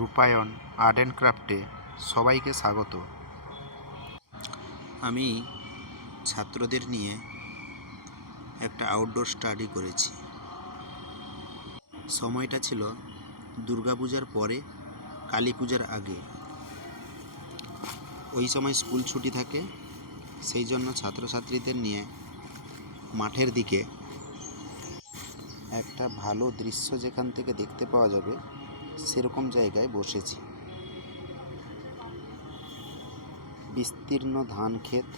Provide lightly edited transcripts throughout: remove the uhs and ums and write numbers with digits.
রূপায়ণ art and ক্রাফটে সবাইকে স্বাগত। আমি ছাত্রদের নিয়ে একটা আউটডোর স্টাডি করেছি। সময়টা ছিল দুর্গাপূজার পরে, কালী পূজার আগে। ওই সময় স্কুল ছুটি থাকে, সেই জন্য ছাত্রছাত্রীদের নিয়ে মাঠের দিকে একটা ভালো দৃশ্য যেখান থেকে দেখতে পাওয়া যাবে সেরকম জায়গায় বসেছি। বিস্তীর্ণ ধান ক্ষেত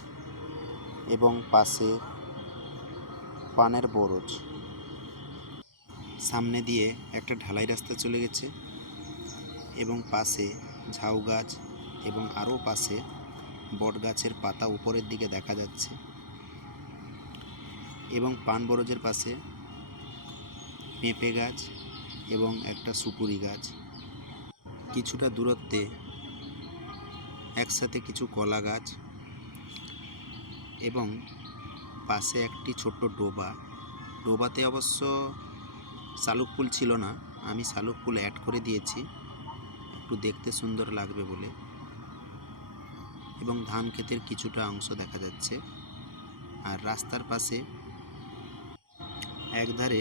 এবং পাশে পানের বরজ, সামনে দিয়ে একটা ঢালাই রাস্তা চলে গেছে এবং পাশে ঝাউ গাছ এবং আরও পাশে বট গাছের পাতা উপরের দিকে দেখা যাচ্ছে এবং পান বরজের পাশে পেঁপে গাছ এবং একটা সুপুরি গাছ। কিছুটা দূরত্বে একসাথে কিছু কলা গাছ এবং পাশে একটি ছোট্ট ডোবাতে অবশ্য শালুক ফুল ছিল না, আমি শালুক ফুল অ্যাড করে দিয়েছি একটু দেখতে সুন্দর লাগবে বলে। এবং ধান ক্ষেতের কিছুটা অংশ দেখা যাচ্ছে, আর রাস্তার পাশে একধারে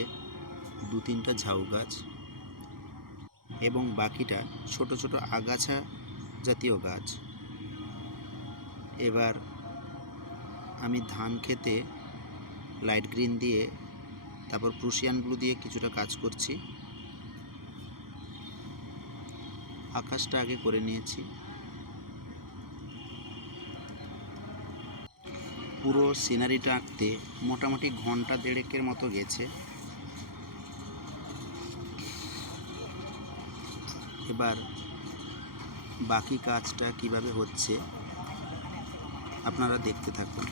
2-3টা ঝাউ গাছ এবং বাকিটা ছোট ছোট আগাছা জাতীয় গাছ। এবার আমি ধান খেতে লাইট গ্রিন দিয়ে, তারপর প্রুশিয়ান ব্লু দিয়ে কিছুটা কাজ করছি। আকাশটা আগে করে নিয়েছি। পুরো সিনারিটা আঁকতে মোটামুটি ঘন্টা দেড়েকের মতো গেছে। এবার বাকি কাজটা কিভাবে হচ্ছে আপনারা দেখতে থাকুন।